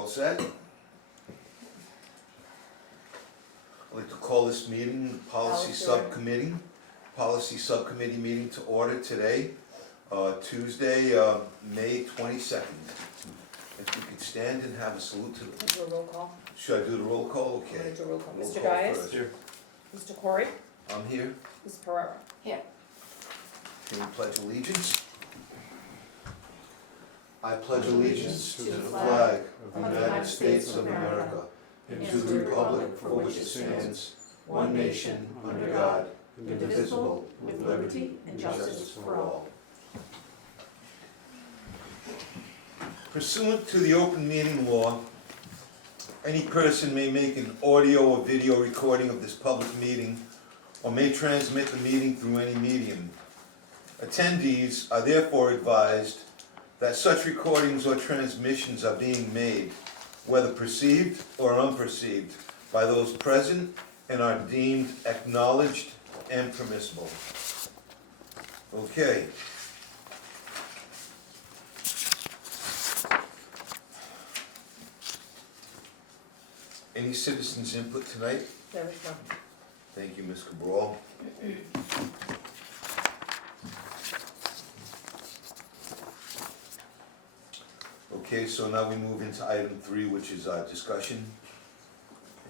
all set? I'd like to call this meeting, Policy Subcommittee meeting to order today, Tuesday, May 22nd. If we could stand and have a salute to the... Do a roll call. Should I do the roll call? I'm gonna Okay. do a roll call. Roll Mr. call Dias? first. Here. Mr. Corey? I'm here. Ms. Pereira? Can we pledge allegiance? I pledge allegiance to the flag of the United States of America and to the republic for which it stands, one nation, under God, indivisible, with liberty and justice for all. Pursuant to the open meeting law, any person may make an audio or video recording of this public meeting or may transmit the meeting through any medium. Attendees are therefore advised that such recordings or transmissions are being made, whether perceived or unperceived, by those present and are deemed acknowledged and permissible. Okay. Any citizens' input tonight? There we go. Thank you, Ms. Cabral. Okay, so now we move into item 3, which is discussion.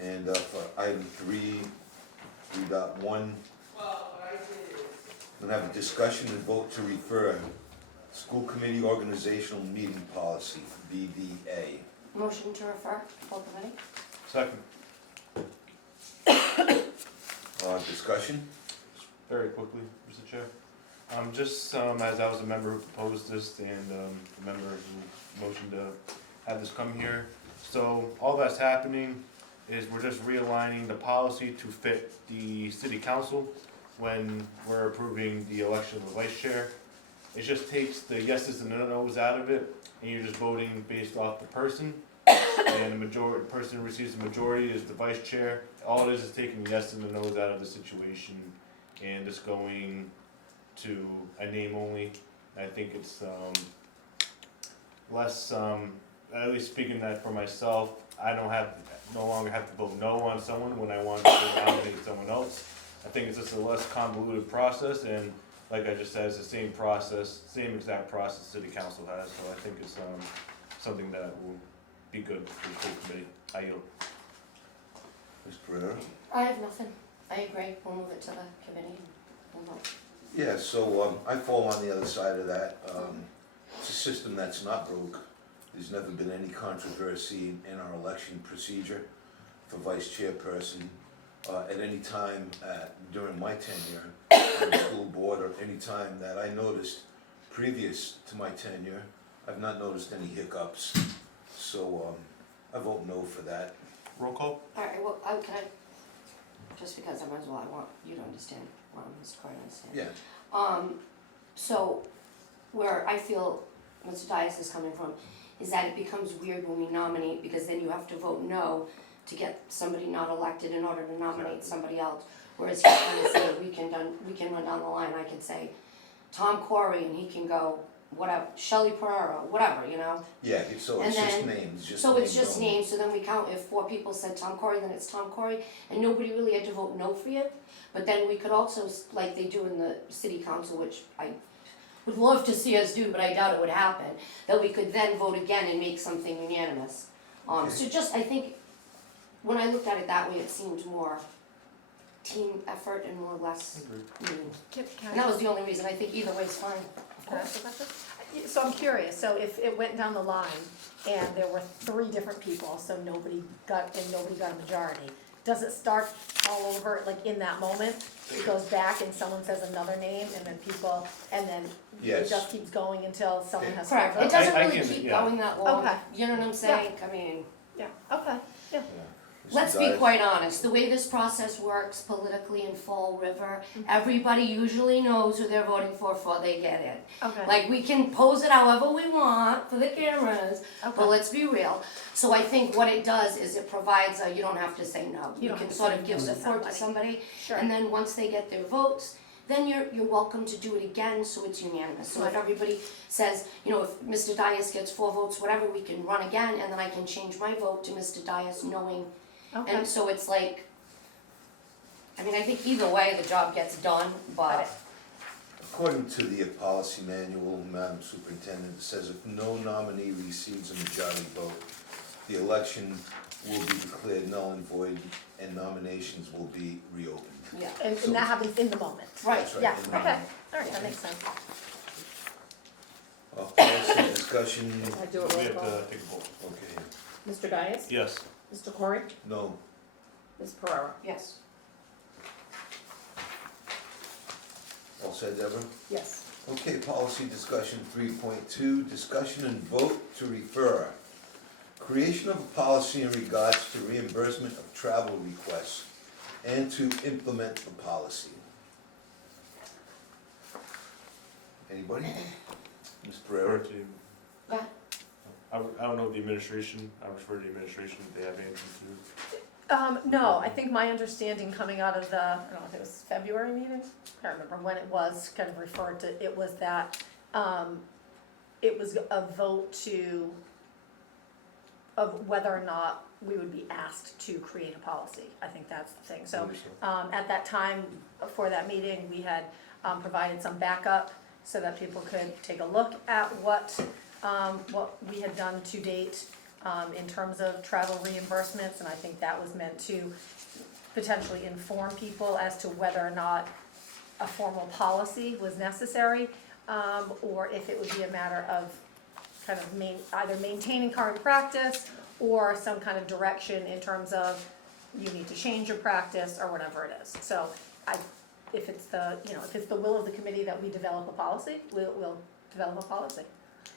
And for item 3.1, we're gonna have a discussion and vote to refer School Committee Organizational Meeting Policy, BDA. Motion to refer, full committee? Second. Discussion? Very quickly, Mr. Chair. Just as I was a member who proposed this and the member who motioned to have this come here. So all that's happening is we're just realigning the policy to fit the city council when we're approving the election of the vice chair. It just takes the yeses and the noes out of it, and you're just voting based off the person. And the person who receives the majority is the vice chair. All it is taking the yes and the no's out of the situation and just going to a name only. I think it's less, at least speaking that for myself, I no longer have to vote no on someone when I want to nominate someone else. I think it's just a less convoluted process, and like I just said, it's the same process, same exact process city council has, so I think it's something that will be good for the school committee. I yield. Ms. Pereira? I have nothing. I agree. We'll move it to the committee and vote. Yeah, so I fall on the other side of that. It's a system that's not broke. There's never been any controversy in our election procedure for vice chairperson. At any time during my tenure on the school board, or any time that I noticed previous to my tenure, I've not noticed any hiccups. So I vote no for that. Roll call? Alright, well, can I, just because I might as well, I want you to understand what Mr. Corey understands. Yeah. So, where I feel Mr. Dias is coming from, is that it becomes weird when we nominate, because then you have to vote no to get somebody not elected in order to nominate somebody else. Whereas he's trying to say, we can run down the line, I could say Tom Corey, and he can go, whatever, Shelley Pereira, whatever, you know? Yeah, so And it's just then- names, So it's names just only. names, so then we count, if 4 people said Tom Corey, then it's Tom Corey, and nobody really had to vote no for you. But then we could also, like they do in the city council, which I would love to see us do, but I doubt it would happen, that we could then vote again and make something unanimous. So just, I think, when I looked at it that way, it seemed more team effort and more or less meeting. Can And that was the only reason, I think either way is fine. I ask a question? So I'm curious, so if it went down the line and there were 3 different people, so nobody got a majority, does it start all over, like in that moment? It goes back and someone says another name and then people, and then Yes. it just keeps going until someone has 4 Correct, it votes? doesn't I really can- keep yeah. going that long, Okay. you know what I'm saying? I mean, Yeah, okay, yeah. Yeah. Mr. let's be Dias? quite honest, the way this process works politically in Fall River, everybody usually knows who they're voting for before they get in. Okay, Like, we can pose it however we want for the cameras, but okay, let's be real. So I think what it does is it provides you don't have to say no. You You don't can have to sort say of give no to support to somebody, sure. and then once they get their votes, then you're welcome to do it again, so it's unanimous. So if Right. everybody says, you know, if Mr. Dias gets 4 votes, whatever, we can run again, and then I can change my vote to Mr. Dias knowing, Okay, and so it's like, I mean, I think either way, the job gets done, got but, it. According to the policy manual, Madam Superintendent, it says if no nominee receives a majority vote, the election will be declared null and void and nominations will be reopened. yeah, And that happens in the moment. right. That's right. Yeah, in the okay, moment. alright, that makes sense. Policy discussion, I do a We roll have call. to take a vote. okay, Mr. Dias? Yes. Mr. Corey? no, Ms. Pereira? Yes. all said, Deborah? Yes. Okay, policy discussion 3.2, discussion and vote to refer. Creation of a policy in regards to reimbursement of travel requests and to implement the policy. Anybody? Ms. Refer Pereira? to, Go ahead. I don't know the administration, I refer to the administration if they have anything to. No, I think my understanding coming out of the, I don't know if it was February meeting, I can't remember when it was, kind of referred to, it was that, it was a vote to, of whether or not we would be asked to create a policy, I think that's the thing, so, at that time, for that meeting, we had, provided some backup so that people could take a look at what we had done to date, in terms of travel reimbursements, and I think that was meant to potentially inform people as to whether or not a formal policy was necessary, or if it would be a matter of kind of either maintaining current practice or some kind of direction in terms of you need to change your practice or whatever it is. So if it's the will of the committee that we develop a policy, we'll develop a policy.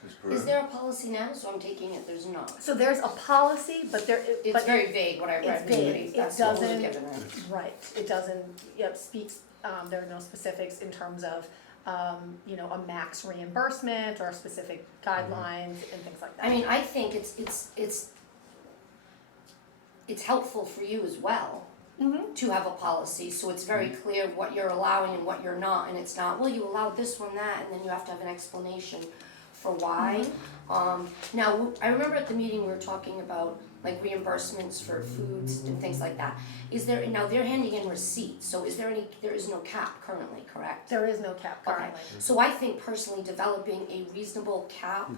Ms. Is Pereira? there a policy now? So I'm taking it there's not. So there's a policy, but It's very vague what I read. it's vague. Nobody- It that's what was doesn't- given it. right, it doesn't, speaks, there are no specifics in terms of, a max reimbursement or specific guidelines and things like that. I mean, I think it's helpful for you as well Mhm. to have a policy, so it's very clear what you're allowing and what you're not, and it's not, well, you allowed this one, that, and then you have to have an explanation for why. Now, I remember at the meeting we were talking about like reimbursements for foods and things like that. Now they're handing in receipts, so there is no cap currently, correct? There is no cap Okay, currently. so I think personally developing a reasonable cap,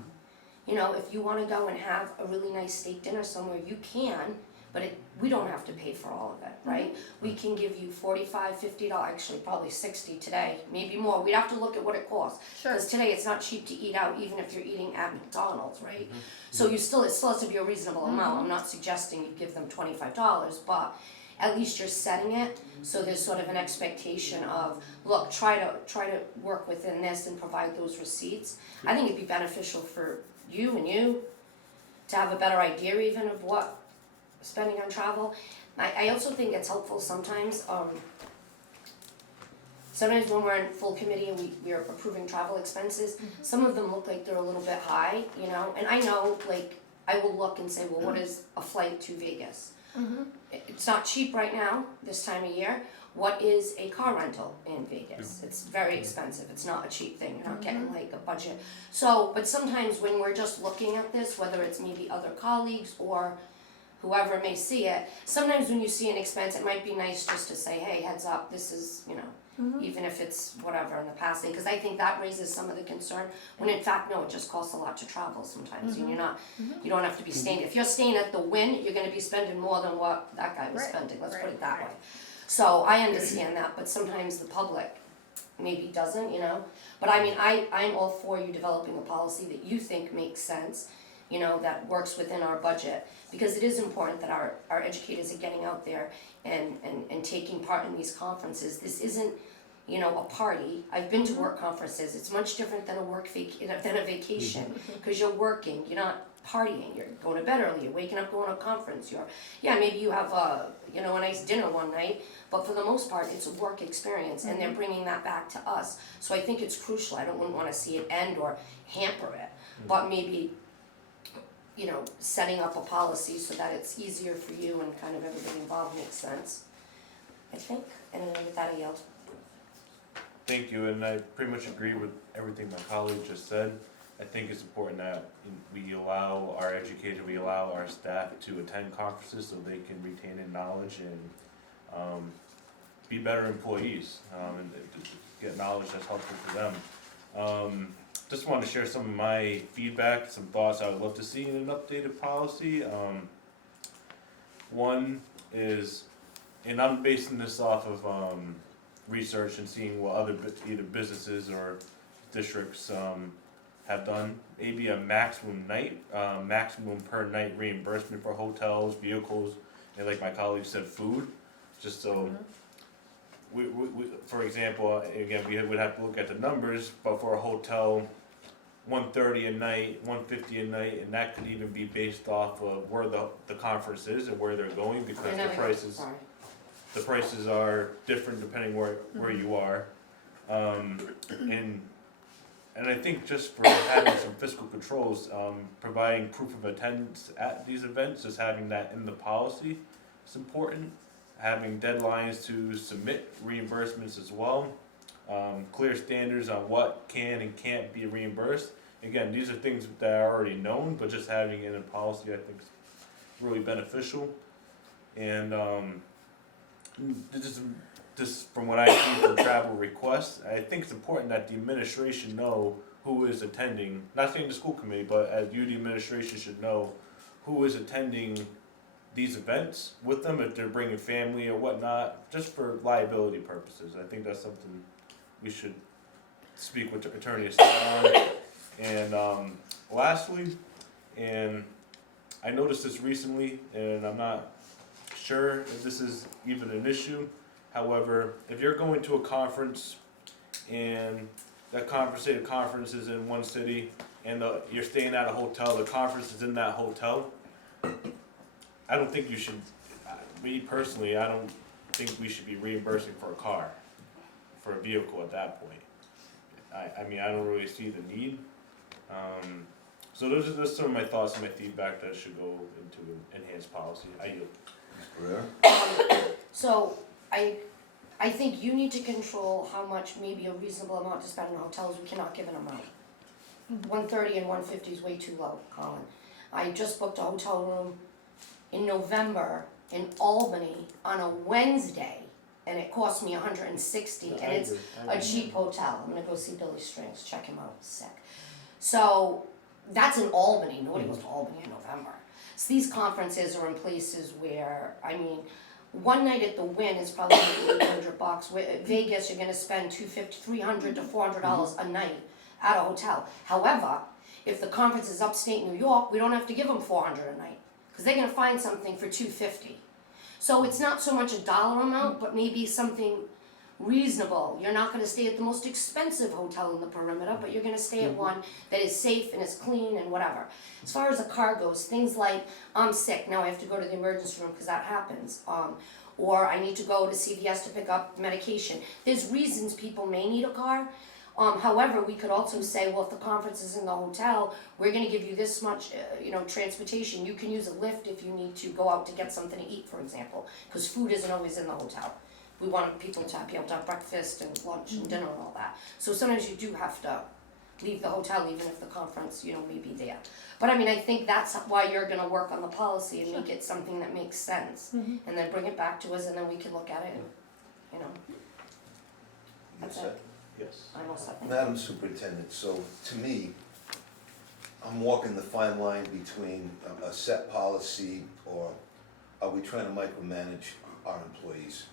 if you wanna go and have a really nice steak dinner somewhere, you can, but we don't have to pay for all of it, right? We can give you $45, $50, actually probably 60 today, maybe more, we'd have to look at what it costs. Sure. Cause today it's not cheap to eat out, even if you're eating at McDonald's, right? So it still has to be a reasonable amount, I'm not suggesting you give them $25, but at least you're setting it, so there's sort of an expectation of, look, try to work within this and provide those receipts. I think it'd be beneficial for you and you to have a better idea even of what spending on travel. I also think it's helpful sometimes, sometimes when we're in full committee and we are approving travel expenses, some of them look like they're a little bit high, and I know, like, I will look and say, well, what is a flight to Vegas? It's not cheap right now, this time of year. What is a car rental in Vegas? It's very expensive, it's not a cheap thing, you're not getting like a budget. So, but sometimes when we're just looking at this, whether it's maybe other colleagues or whoever may see it, sometimes when you see an expense, it might be nice just to say, hey, heads up, this is, even if it's whatever in the passing, because I think that raises some of the concern, when in fact, no, it just costs a lot to travel sometimes, and you don't have to be staying, if you're staying at the Wynn, you're gonna be spending more than what that guy was Right, spending, let's put right, it that right. way. So I understand that, but sometimes the public maybe doesn't, but I mean, I'm all for you developing a policy that you think makes sense, that works within our budget, because it is important that our educators are getting out there and taking part in these conferences. This isn't, a party. I've been to work conferences, it's much different than a vacation, because you're working, you're not partying, you're going to bed early, you're waking up, going to a conference, maybe you have a nice dinner one night, but for the most part, it's a work experience, and they're bringing that back to us. So I think it's crucial, I wouldn't wanna see it end or hamper it, but maybe, setting up a policy so that it's easier for you and kind of everybody involved makes sense, I think, and then with that I yield. Thank you, and I pretty much agree with everything my colleague just said. I think it's important that we allow our educators, we allow our staff to attend conferences so they can retain their knowledge and be better employees, and to get knowledge that's helpful for them. Just wanted to share some of my feedback, some thoughts I would love to see in an updated policy. One is, and I'm basing this off of research and seeing what other either businesses or districts have done. Maybe a maximum per night reimbursement for hotels, vehicles, and like my colleague said, food. Just so, we for example, again, we would have to look at the numbers, but for a hotel, $130 a night, $150 a night, and that could even be based off of where the conference is and where they're going, because the prices are different depending where you are. And I think just for having some fiscal controls, providing proof of attendance at these events, just having that in the policy is important. Having deadlines to submit reimbursements as well. Clear standards on what can and can't be reimbursed. Again, these are things that are already known, but just having it in policy I think is really beneficial. And this from what I see from travel requests, I think it's important that the administration know who is attending, not saying the school committee, but as you, the administration, should know who is attending these events with them, if they're bringing family or whatnot, just for liability purposes. I think that's something we should speak with the Attorney of State on. And lastly, and I noticed this recently, and I'm not sure if this is even an issue. However, if you're going to a conference and that conference, say the conference is in one city and you're staying at a hotel, the conference is in that hotel, I don't think you should, me personally, I don't think we should be reimbursing for a car, for a vehicle at that point. I mean, I don't really see the need. So those are just some of my thoughts and my feedback that should go into an enhanced policy. I yield. So, I think you need to control how much, maybe a reasonable amount to spend on hotels. We cannot give an amount. 130 and 150 is way too low, Colin. I just booked a hotel room in November in Albany on a Wednesday, and it cost me $160, and it's a cheap hotel. I'm gonna go see Billy Strings, check him out, sick. So, that's in Albany, nobody goes to Albany in November. So these conferences are in places where, I mean, one night at the Wynn is probably $800. Vegas, you're gonna spend $250, $300 to $400 a night at a hotel. However, if the conference is upstate New York, we don't have to give them $400 a night, because they're gonna find something for $250. So it's not so much a dollar amount, but maybe something reasonable. You're not gonna stay at the most expensive hotel in the perimeter, but you're gonna stay at one that is safe and is clean and whatever. As far as a car goes, things like, I'm sick, now I have to go to the emergency room because that happens. Or I need to go to CVS to pick up medication. There's reasons people may need a car. However, we could also say, well, if the conference is in the hotel, we're gonna give you this much, transportation. You can use a Lyft if you need to go out to get something to eat, for example, because food isn't always in the hotel. We want people to be able to have breakfast and lunch and dinner and all that. So sometimes you do have to leave the hotel even if the conference, may be there. But I mean, I think that's why you're gonna work on the policy and make it something that makes sense. And then bring it back to us and then we can look at it and, That's it. Yes. I'm all set. Madam Superintendent, so to me, I'm walking the fine line between a set policy or are we trying to micromanage our employees?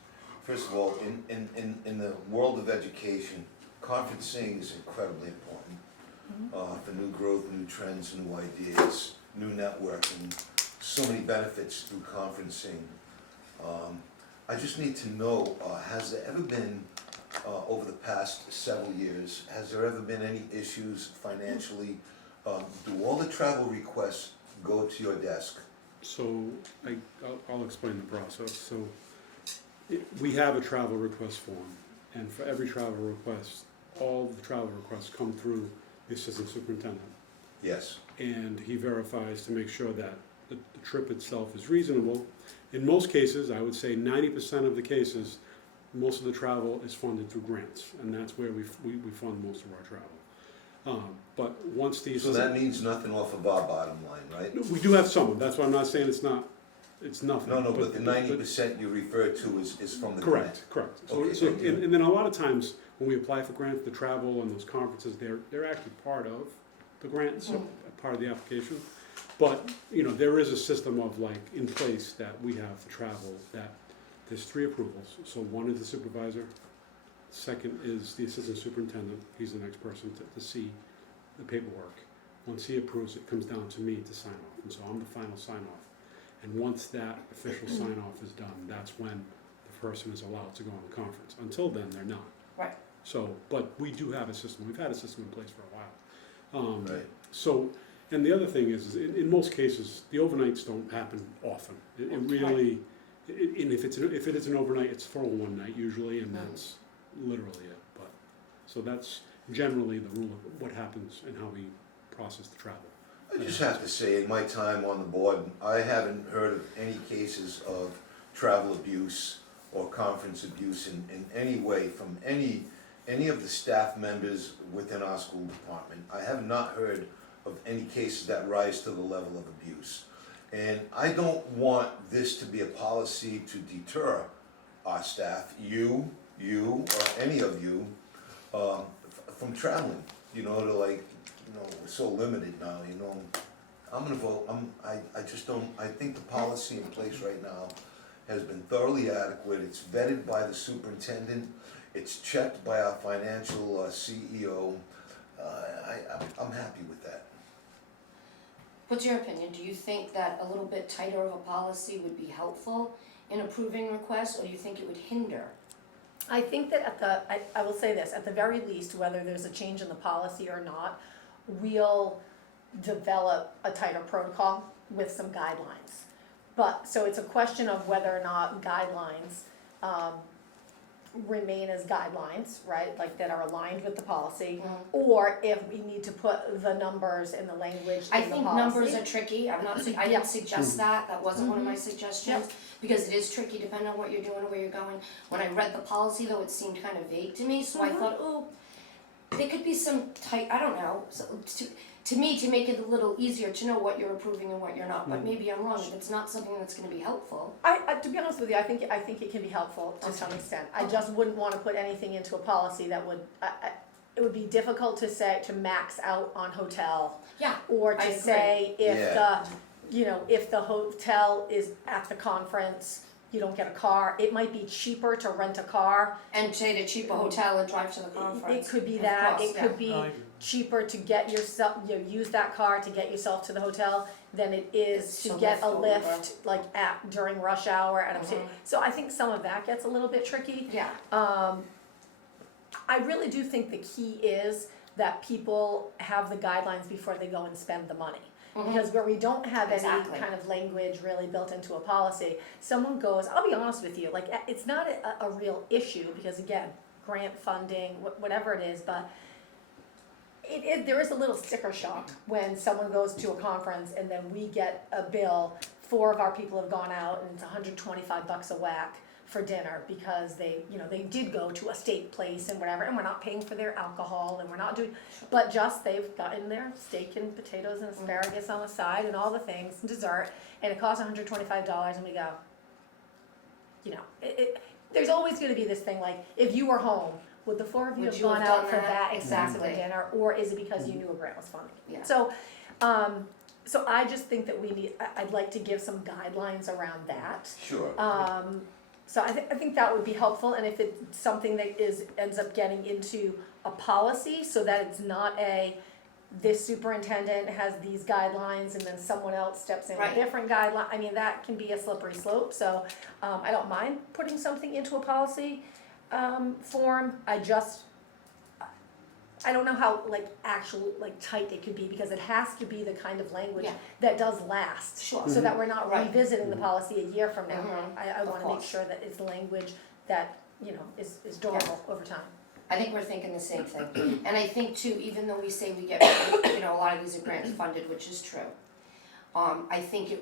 First of all, in the world of education, conferencing is incredibly important for new growth, new trends, new ideas, new networking, so many benefits through conferencing. I just need to know, has there ever been, over the past several years, has there ever been any issues financially? Do all the travel requests go to your desk? So I'll explain the process. So we have a travel request form, and for every travel request, all the travel requests come through the assistant superintendent. Yes. And he verifies to make sure that the trip itself is reasonable. In most cases, I would say 90% of the cases, most of the travel is funded through grants, and that's where we fund most of our travel. But once the So that means nothing off of our bottom line, right? No, we do have some, that's why I'm not saying it's nothing. No, but the 90% you refer to is from the grant. Correct. Okay, So, thank you. and then a lot of times, when we apply for grants, the travel and those conferences, they're actually part of the grant, so part of the application. But, you know, there is a system of like, in place that we have to travel, that there's 3 approvals. So one is the supervisor, second is the assistant superintendent, he's the next person to see the paperwork. Once he approves, it comes down to me to sign off, and so I'm the final sign off. And once that official sign off is done, that's when the person is allowed to go on the conference. Until then, they're not. Right. So, but we do have a system, we've had a system in place for a while. Right. So, and the other thing is in most cases, the overnights don't happen often. It really, and if it is an overnight, it's for a one night usually, and that's literally it. But, so that's generally the rule of what happens and how we process the travel. I just have to say, in my time on the board, I haven't heard of any cases of travel abuse or conference abuse in any way from any of the staff members within our school department. I have not heard of any cases that rise to the level of abuse. And I don't want this to be a policy to deter our staff, you, or any of you, from traveling, you know, to like, you know, we're so limited now, you know. I'm gonna vote, I just don't, I think the policy in place right now has been thoroughly adequate, it's vetted by the superintendent, it's checked by our financial CEO, I'm happy with that. What's your opinion? Do you think that a little bit tighter of a policy would be helpful in approving requests, or do you think it would hinder? I think that I will say this, at the very least, whether there's a change in the policy or not, we'll develop a tighter protocol with some guidelines. But, so it's a question of whether or not guidelines, remain as guidelines, right, like that are aligned with the policy, or if we need to put the numbers in the language I in the think policy. numbers are tricky, I didn't suggest that wasn't one of my suggestions, because it is tricky depending on what you're doing or where you're going. When I read the policy though, it seemed kind of vague to me, so I thought, oh, there could be some tight, I don't know, so to me, to make it a little easier to know what you're approving and what you're not, but maybe I'm wrong, if it's not something that's gonna be helpful. I to be honest with you, I think it can be helpful to some extent. I just wouldn't wanna put anything into a policy that would, it would be difficult to say, to max out on hotel. Yeah, Or I to agree. say if Yeah. if the hotel is at the conference, you don't get a car, it might be cheaper to rent a car. and say to cheap a hotel and drive to the conference. It could be Of that, course, it yeah. could be cheaper to get yourself, use that car to get yourself to the hotel than it is It's to to get a lift lift, like during rush hour at a, Mhm. so I think some of that gets a little bit tricky. Yeah, I really do think the key is that people have the guidelines before they go and spend the money. Because where we don't have any Exactly. kind of language really built into a policy, someone goes, I'll be honest with you, like, it's not a real issue, because again, grant funding, whatever it is, but there is a little sticker shock when someone goes to a conference and then we get a bill, 4 of our people have gone out and it's $125 a whack for dinner because they did go to a steak place and whatever, and we're not paying for their alcohol and we're not doing, but just they've gotten their steak and potatoes and asparagus on the side and all the things, and dessert, and it costs $125, and we go, there's always gonna be this thing, like, if you were home, would the 4 of you Would have you have gone out done for that? that expensive a Exactly. dinner, or is it because you knew a grant was funding it? Yeah. So I just think that I'd like to give some guidelines around that. Sure. So I think that would be helpful, and if it's something that ends up getting into a policy, so that it's not this superintendent has these guidelines and then someone else steps in with a Right. different guideline, I mean, that can be a slippery slope, so, I don't mind putting something into a policy, form, I don't know how, tight it could be, because it has to be the kind of language Yeah. that does last. Sure. So that we're not Right. revisiting the policy a year from now. Mhm. I Of wanna make course. sure that it's language that, is durable over time. I think we're thinking the same thing, and I think too, even though we say we get, a lot of these are grant funded, which is true. I think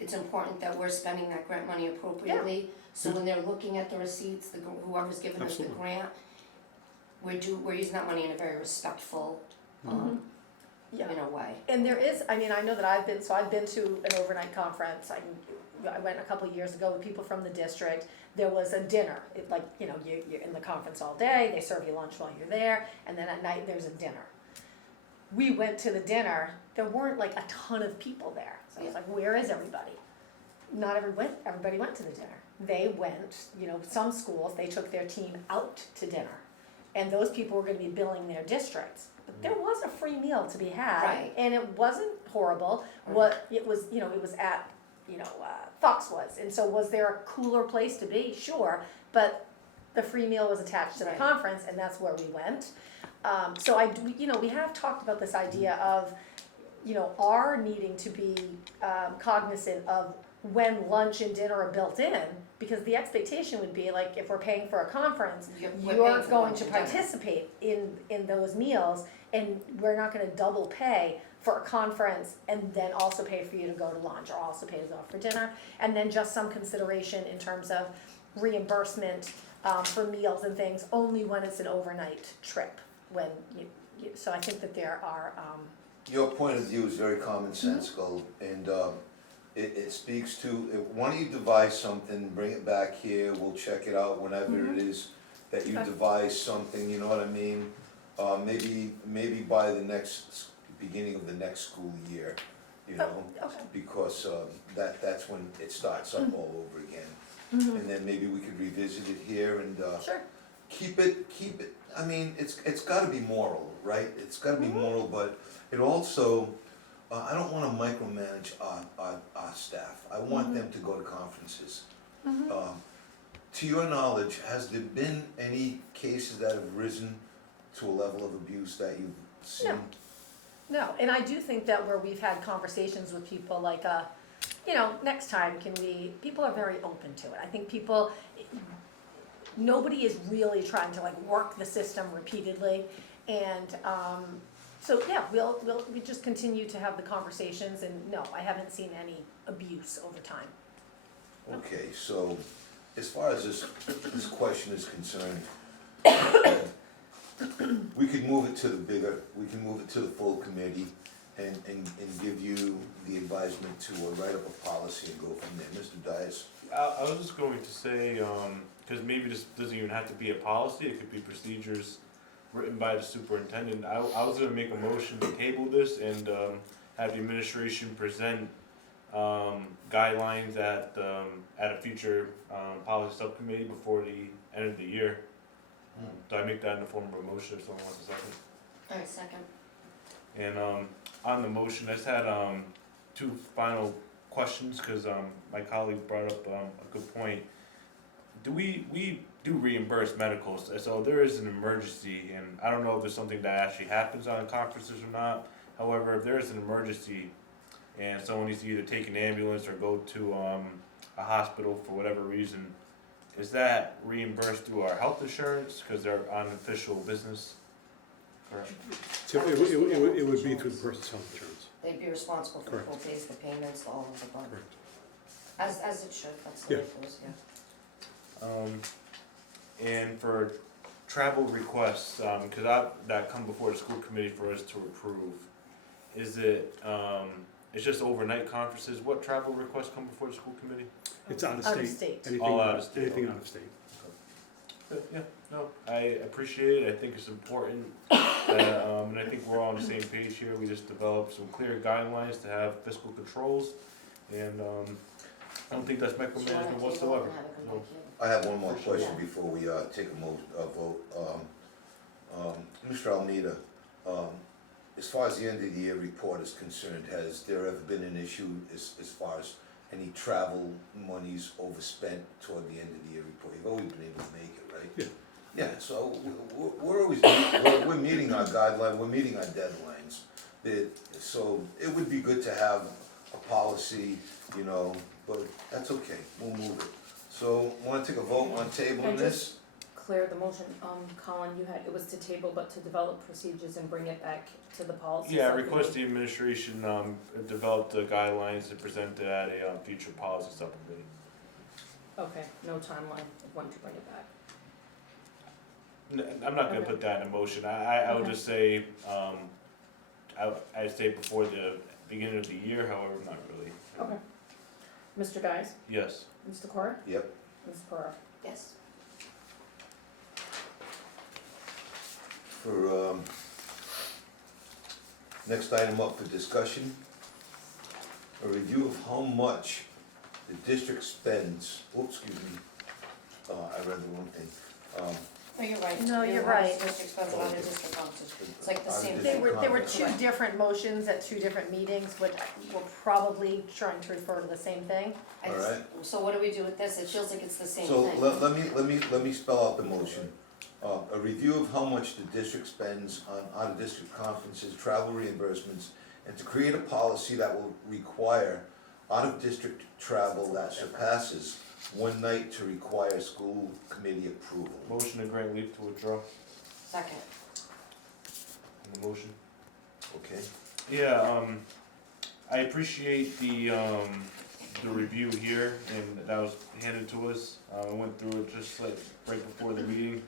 it's important that we're spending that grant money appropriately. So when they're looking at the receipts, whoever's giving us the Absolutely. grant, we're using that money in a very respectful, Yeah. in a way. And there is, I mean, I know that I've been to an overnight conference, I went a couple of years ago with people from the district. There was a dinner, you're in the conference all day, they serve you lunch while you're there, and then at night there's a dinner. We went to the dinner, there weren't like a ton of people there, so I was like, where is everybody? Everybody went to the dinner. They went, some schools, they took their team out to dinner, and those people were gonna be billing their districts. But there was a free meal to be had, Right. and it wasn't horrible. It was at, Foxwoods, and so was there a cooler place to be? Sure, but the free meal was attached to the Right. conference, and that's where we went. So we have talked about this idea of, our needing to be cognizant of when lunch and dinner are built in, because the expectation would be like, if we're paying for a conference, We're paying you're for going lunch to and dinner. participate in those meals, and we're not gonna double pay for a conference and then also pay for you to go to lunch, or also pay to go out for dinner, and then just some consideration in terms of reimbursement, for meals and things, only when it's an overnight trip, when so I think that there are, Your point of view is very commonsensical, and it speaks to, why don't you devise something, bring it back here, we'll check it out whenever it is that you Okay. devise something, you know what I mean? Maybe by the beginning of the next school year, okay. because that's when it starts up all over again. And then maybe we could revisit it here and Sure. keep it, I mean, it's gotta be moral, right? It's gotta be moral, but it also, I don't wanna micromanage our staff. I want them to go to conferences. To your knowledge, has there been any cases that have risen to a level of abuse that you've seen? No, and I do think that where we've had conversations with people like, next time people are very open to it. I think nobody is really trying to like work the system repeatedly. And, we just continue to have the conversations, and no, I haven't seen any abuse over time. Okay, so as far as this question is concerned, we could move it to the full committee and give you the advisement to write up a policy and go from there. Mr. Dias? I was just going to say, because maybe this doesn't even have to be a policy, it could be procedures written by the superintendent. I was gonna make a motion to table this and have the administration present guidelines at a future policy subcommittee before the end of the year. Do I make that in the form of a motion if someone wants a second? Alright, second. And on the motion, I just had two final questions, because my colleague brought up a good point. We do reimburse medicals, so there is an emergency, and I don't know if there's something that actually happens on conferences or not. However, if there is an emergency and someone needs to either take an ambulance or go to a hospital for whatever reason, is that reimbursed through our health insurance because they're on official business? Correct. So it would be through the person's health insurance, They'd be responsible for the Correct. co-pays, the payments, all of the above. correct? As it should, that's the way it goes, yeah. And for travel requests, because that come before the school committee for us to approve, is it, it's just overnight conferences? What travel requests come before the school committee? It's out of Out of state. state. Anything- All out of state. Anything out of state. Yeah, no, I appreciate it. I think it's important that, and I think we're all on the same page here. We just developed some clear guidelines to have fiscal controls, and I don't think that's So you wanna micromanagement table it whatsoever. and have it come So, back in? I have one more For sure. question before we take a vote. Mr. Almeida, as far as the end of the year report is concerned, has there ever been an issue as far as any travel monies overspent toward the end of the year report? You've always been able to make it, right? Yeah. Yeah, so we're always, we're meeting our guideline, we're meeting our deadlines. So it would be good to have a policy, but that's okay, we'll move it. So, wanna take a vote on tabling And this? clear, the motion, Colin, you had, it was to table, but to develop procedures and bring it back to the policy. Yeah, subcommittee. request the administration, develop the guidelines to present it at a, future policy subcommittee. Okay, no timeline of when to bring it back. I'm not gonna Okay. put that in motion, I would Okay. just say, I'd say before the beginning of the year, however, not really. Okay. Mr. Dias? Yes. Mr. Corey? Yep. Ms. Ferraro? Yes. For, next item up for discussion, a review of how much the district spends, oops, excuse me, I read the wrong thing. No, you're right. No, you're right. District spends it on their district offices. It's like the On same There thing. were District two conference. different motions at two different meetings, which were probably trying to refer to the same thing. I just- Alright. So what do we do with this? It feels like it's the same So thing. let me spell out the motion. A review of how much the district spends on out-of-district conferences, travel reimbursements, and to create a policy that will require out-of-district travel that surpasses one night to require school committee approval. Motion to grant leave to withdraw, Second. in the motion. Okay? Yeah, I appreciate the review here, and that was handed to us, I went through it just like right before the meeting.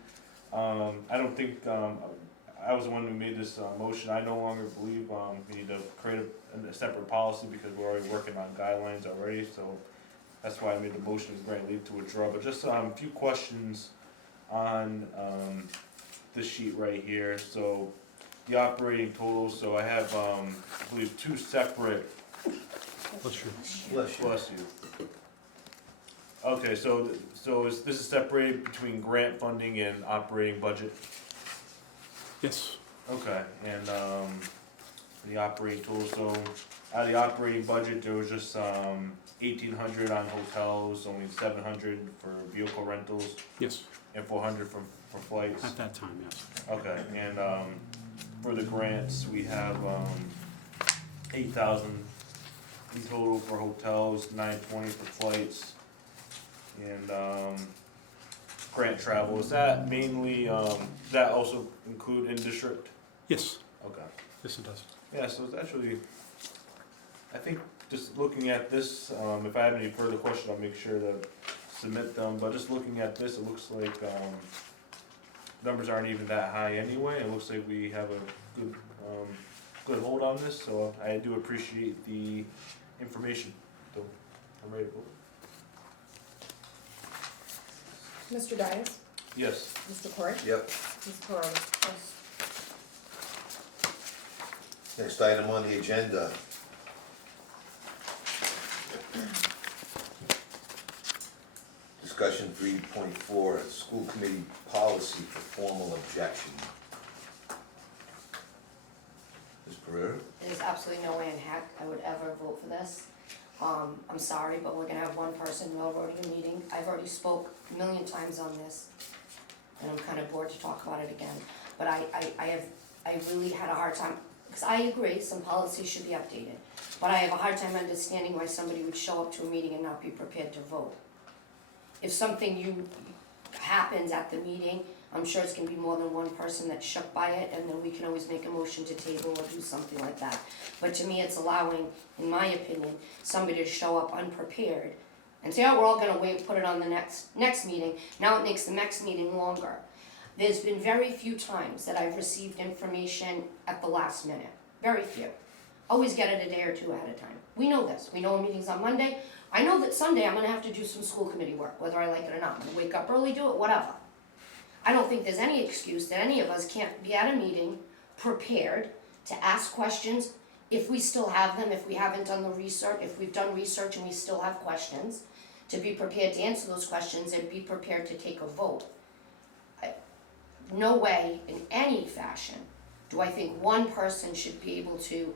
I don't think, I was the one who made this, motion, I no longer believe, we need to create a separate policy because we're already working on guidelines already, so that's why I made the motion to grant leave to withdraw, but just, a few questions on, this sheet right here, so the operating total, so I have, I believe, two separate. Bless you. Bless you. Bless you. Okay, so this is separated between grant funding and operating budget? Yes, Okay, and, the operating total, so out of the operating budget, there was just, 1,800 on hotels, only 700 for vehicle rentals, yes, and 400 for flights. at that time, yes. Okay, and, for the grants, we have, 8,000 in total for hotels, 920 for flights, and, grant travel, is that mainly, does that also include in-district? Yes, Okay. yes it does. Yeah, so it's actually, I think, just looking at this, if I have any further questions, I'll make sure to submit them, but just looking at this, it looks like, numbers aren't even that high anyway, it looks like we have a good, good hold on this, so I do appreciate the information, so I'm ready to vote. Mr. Dias? Yes. Mr. Corey? Yep. Ms. Ferraro? Next item on the agenda. Discussion 3.4, school committee policy for formal objection. Ms. Pereira? There's absolutely no way in heck I would ever vote for this. I'm sorry, but we're gonna have one person railroading a meeting. I've already spoke a million times on this, and I'm kinda bored to talk about it again. But I really had a hard time, because I agree, some policies should be updated. But I have a hard time understanding why somebody would show up to a meeting and not be prepared to vote. If something happens at the meeting, I'm sure it's gonna be more than one person that's shook by it, and then we can always make a motion to table or do something like that. But to me, it's allowing, in my opinion, somebody to show up unprepared and say, oh, we're all gonna wait, put it on the next meeting. Now it makes the next meeting longer. There's been very few times that I've received information at the last minute, very few. Always get it a day or two ahead of time. We know this, we know a meeting's on Monday. I know that Sunday I'm gonna have to do some school committee work, whether I like it or not. I'm gonna wake up early, do it, whatever. I don't think there's any excuse that any of us can't be at a meeting prepared to ask questions if we still have them, if we haven't done the research, if we've done research and we still have questions, to be prepared to answer those questions and be prepared to take a vote. No way in any fashion do I think one person should be able to,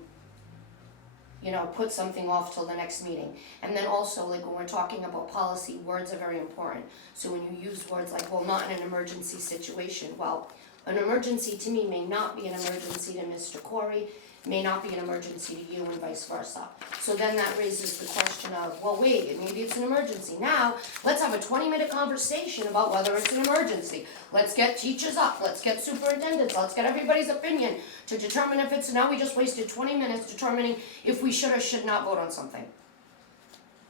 put something off till the next meeting. And then also, like when we're talking about policy, words are very important. So when you use words like, well, not in an emergency situation, well, an emergency to me may not be an emergency to Mr. Corey, may not be an emergency to you and vice versa. So then that raises the question of, well, wait, maybe it's an emergency. Now, let's have a 20-minute conversation about whether it's an emergency. Let's get teachers up, let's get superintendents, let's get everybody's opinion to determine if it's, now we just wasted 20 minutes determining if we should or should not vote on something.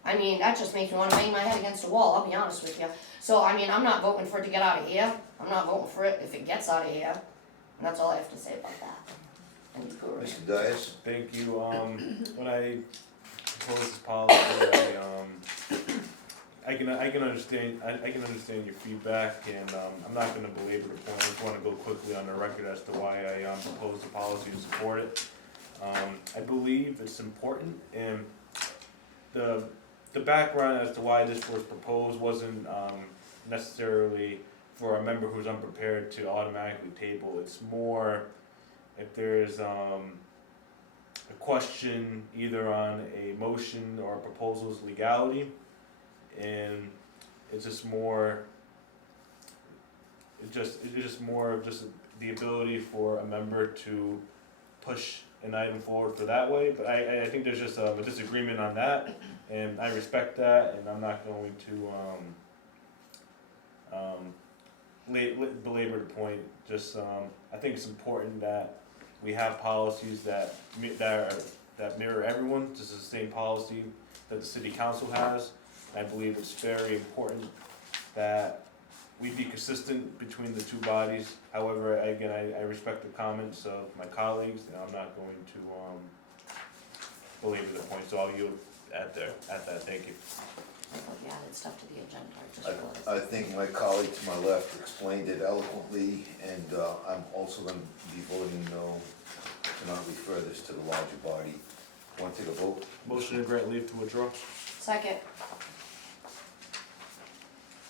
I mean, that just makes me wanna bang my head against a wall, I'll be honest with you. So, I mean, I'm not voting for it to get out of here, I'm not voting for it if it gets out of here, and that's all I have to say about that. And Mr. Dias? Thank you, when I proposed this policy, I can understand, I can understand your feedback, and, I'm not gonna belabor the point, I just wanna go quickly on the record as to why I, proposed the policy and support it. I believe it's important, and the background as to why this was proposed wasn't, necessarily for a member who's unprepared to automatically table, it's more if there's, a question either on a motion or a proposal's legality, and it's just more, it's just more of just the ability for a member to push an item forward for that way, but I think there's just a disagreement on that, and I respect that, and I'm not going to, belabor the point, just, I think it's important that we have policies that mirror everyone. This is the same policy that the city council has. I believe it's very important that we be consistent between the two bodies. However, again, I respect the comments of my colleagues, and I'm not going to belabor the point, so I'll yield at that, thank you. I thought you added stuff to the agenda, I just realized. I think my colleague to my left explained it eloquently, and I'm also gonna be voting no to not refer this to the larger body. Want to take a vote? Motion to grant leave to withdraw? Second,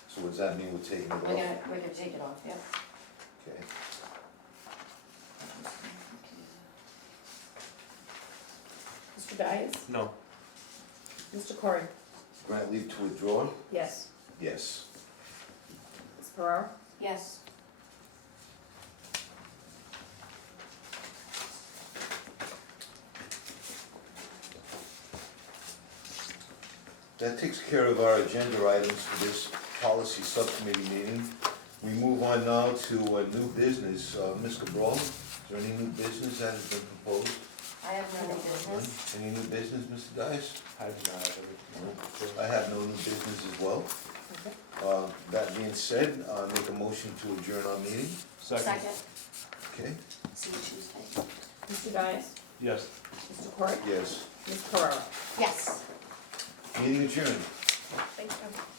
So what does that mean, we're taking it off? we're gonna take it off, yeah. Okay. Mr. Dias? No. Mr. Corey? Grant leave to withdraw? Yes. Yes. Ms. Ferraro? Yes. That takes care of our agenda items for this policy subcommittee meeting. We move on now to new business. Ms. Cabral, is there any new business that has been proposed? I have no new business. Any new business, Mr. Dias? I do not have everything. I have no new business as well. That being said, make a motion to adjourn our meeting. Second, Okay? see you Tuesday. Mr. Dias? Yes. Mr. Corey? Yes. Ms. Ferraro? Yes. Meeting adjourned. Thank you.